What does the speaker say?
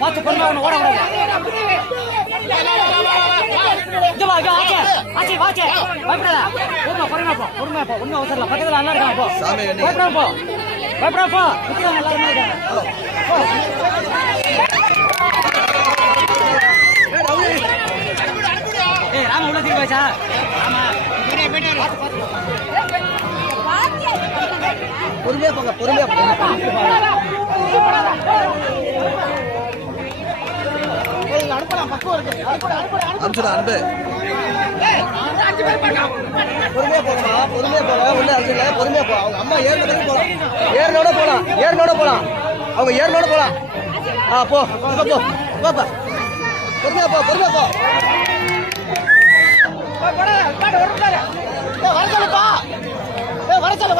பார்த்து பொறுமையா ஒண்ணு ஓட பயப்படாத பொறுமையா போ ஒன்னும் அவசரம் பக்கத்துல நல்லா இருக்காங்க போ பயப்படாம போ எல்லாருமே இருக்காங்க ராம உள்ள திரும்பி வச்சா ஆமா பொறுமையா போங்க அனுப்பிச்சுடா அன்பு பொறுமையா போங்க உள்ள அனுப்பிச்சுல பொறுமையா போ அவங்க அம்மா ஏறினோட போலாம் அவங்க ஏறினோட போலாம் போ போப்பா பொறுமையா போ வர சொல்லு